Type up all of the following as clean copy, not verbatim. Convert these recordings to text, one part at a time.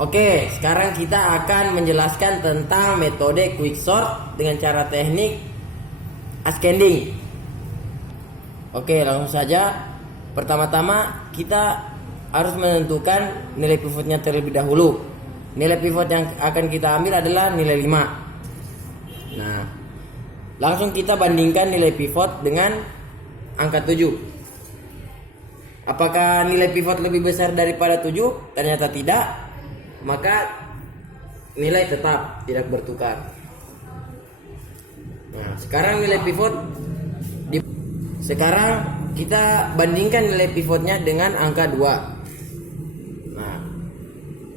Oke, sekarang kita akan menjelaskan tentang metode quicksort dengan cara teknik ascending. Oke, langsung saja. Pertama-tama kita harus menentukan nilai pivotnya terlebih dahulu. Nilai pivot yang akan kita ambil adalah nilai 5. Nah, langsung kita bandingkan nilai pivot dengan angka 7. Apakah nilai pivot lebih besar daripada 7? Ternyata tidak. Maka nilai tetap tidak bertukar. Nah, sekarang nilai pivot sekarang kita bandingkan nilai pivotnya dengan angka 2. Nah,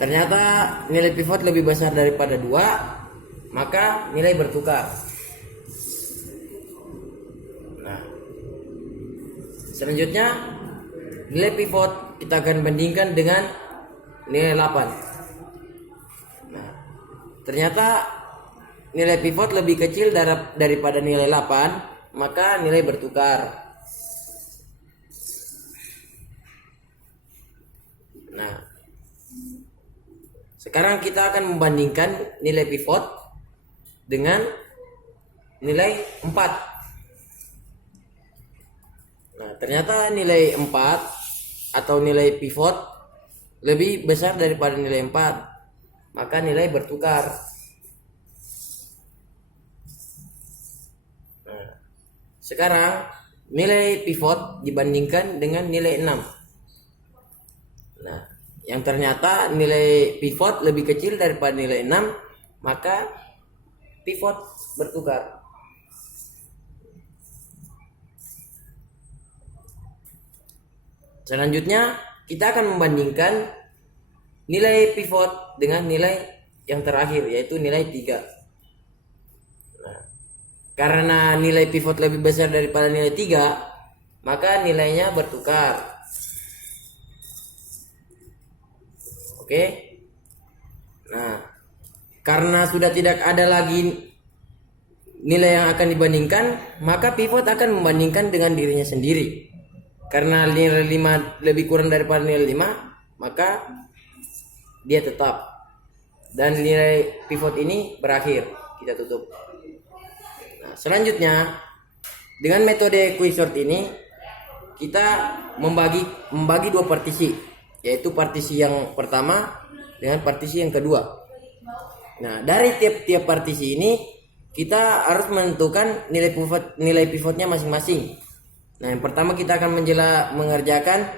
ternyata nilai pivot lebih besar daripada 2, maka nilai bertukar. Nah, selanjutnya nilai pivot kita akan bandingkan dengan nilai 8. Ternyata nilai pivot lebih kecil daripada nilai 8, maka nilai bertukar. Nah, sekarang kita akan membandingkan nilai pivot dengan nilai 4. Nah, ternyata nilai 4 atau nilai pivot lebih besar daripada nilai 4. Maka nilai bertukar. Nah, sekarang nilai pivot dibandingkan dengan nilai 6. Nah, yang ternyata nilai pivot lebih kecil daripada nilai 6, maka pivot bertukar. Selanjutnya kita akan membandingkan nilai pivot dengan nilai yang terakhir, yaitu nilai 3. Nah, karena nilai pivot lebih besar daripada nilai 3, maka nilainya bertukar. Oke. Nah, karena sudah tidak ada lagi nilai yang akan dibandingkan, maka pivot akan membandingkan dengan dirinya sendiri. Karena nilai 5 lebih kurang daripada nilai 5, maka dia tetap, dan nilai pivot ini berakhir, kita tutup. Nah, selanjutnya dengan metode quicksort ini kita membagi dua partisi, yaitu partisi yang pertama dengan partisi yang kedua. Nah, dari tiap partisi ini kita harus menentukan nilai pivotnya masing-masing. Nah, yang pertama kita akan mengerjakan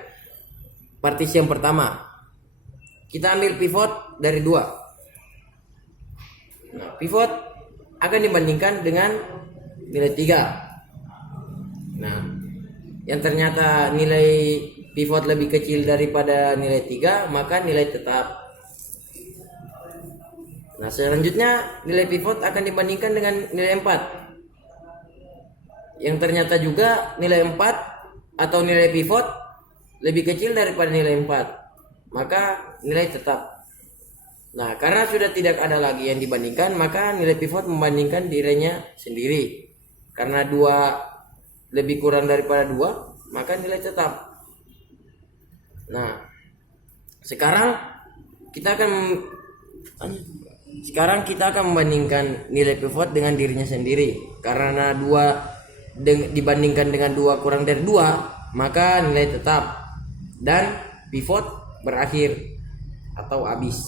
partisi yang pertama. Kita ambil pivot dari 2. Nah, pivot akan dibandingkan dengan nilai 3. Nah, yang ternyata nilai pivot lebih kecil daripada nilai 3, maka nilai tetap. Nah, selanjutnya nilai pivot akan dibandingkan dengan nilai 4. Yang ternyata juga nilai 4 atau nilai pivot lebih kecil daripada nilai 4, maka nilai tetap. Nah, karena sudah tidak ada lagi yang dibandingkan, maka nilai pivot membandingkan dirinya sendiri. Karena 2 lebih kurang daripada 2, maka nilai tetap. Nah, sekarang kita akan membandingkan nilai pivot dengan dirinya sendiri. Karena 2 dibandingkan dengan 2 kurang dari 2, maka nilai tetap dan pivot berakhir atau habis.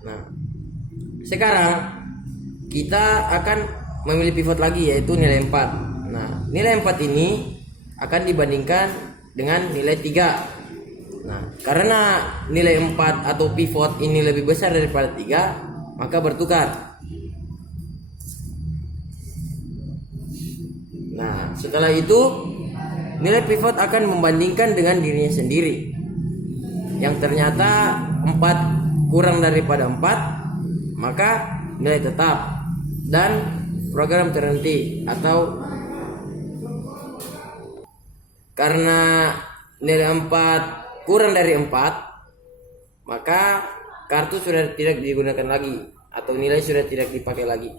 Nah, sekarang kita akan memilih pivot lagi, yaitu nilai 4. Nah, nilai 4 ini akan dibandingkan dengan nilai 3. Nah, karena nilai 4 atau pivot ini lebih besar daripada 3, maka bertukar. Nah, setelah itu nilai pivot akan membandingkan dengan dirinya sendiri. Yang ternyata 4 kurang daripada 4, maka nilai tetap dan program terhenti. Atau karena nilai 4 kurang dari 4, maka kartu sudah tidak digunakan lagi atau nilai sudah tidak dipakai lagi.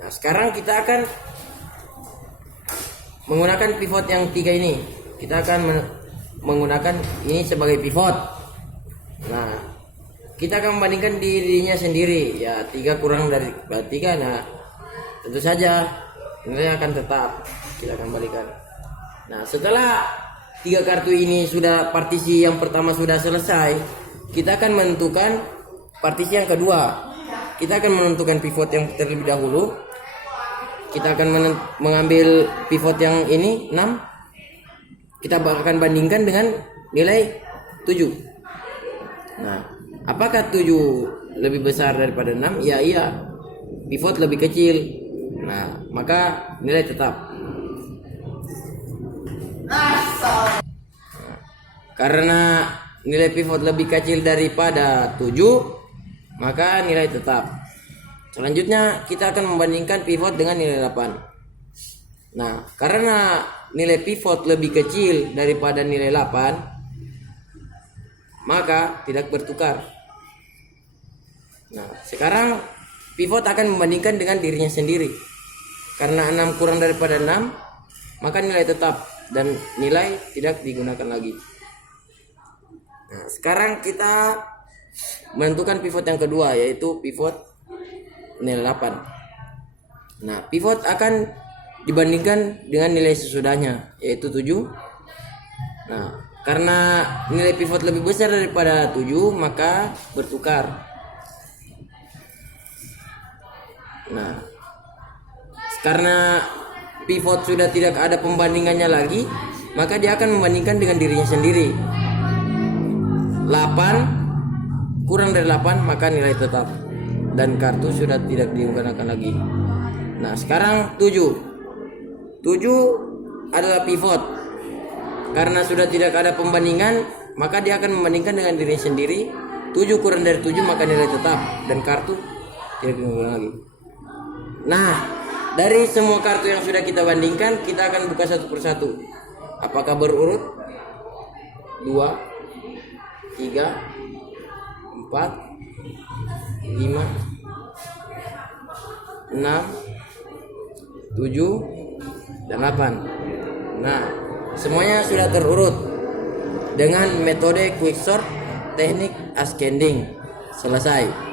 Nah, sekarang kita akan menggunakan pivot yang 3 ini. Kita akan menggunakan ini sebagai pivot. Nah, kita akan membandingkan dirinya sendiri. Ya 3 kurang dari 3. Nah tentu saja nilai akan tetap kita akan balikan. Nah setelah 3 kartu ini sudah, partisi yang pertama sudah selesai, kita akan menentukan partisi yang kedua. Kita akan menentukan pivot yang terlebih dahulu. Kita akan mengambil pivot yang ini 6. Kita akan bandingkan dengan nilai 7. Nah, apakah 7 lebih besar daripada 6? Ya iya. Pivot lebih kecil. Nah, maka nilai tetap. Karena nilai pivot lebih kecil daripada 7, maka nilai tetap. Selanjutnya kita akan membandingkan pivot dengan nilai 8. Nah, karena nilai pivot lebih kecil daripada nilai 8, maka tidak bertukar. Nah, sekarang pivot akan membandingkan dengan dirinya sendiri. Karena 6 kurang daripada 6, maka nilai tetap dan nilai tidak digunakan lagi. Nah, sekarang kita menentukan pivot yang kedua, yaitu pivot nilai 8. Nah, pivot akan dibandingkan dengan nilai sesudahnya, yaitu 7. Nah, karena nilai pivot lebih besar daripada 7, maka bertukar. Nah, karena pivot sudah tidak ada pembandingannya lagi, maka dia akan membandingkan dengan dirinya sendiri. 8 kurang dari 8, maka nilai tetap dan kartu sudah tidak digunakan lagi. Nah, sekarang 7 adalah pivot. Karena sudah tidak ada pembandingan, maka dia akan membandingkan dengan dirinya sendiri. 7 kurang dari 7, maka nilai tetap dan kartu tidak digunakan lagi. Nah, dari semua kartu yang sudah kita bandingkan, kita akan buka satu persatu. Apakah berurut? 2, 3, 4, 5, 6, 7, dan 8. Nah, semuanya sudah terurut dengan metode quicksort teknik ascending. Selesai.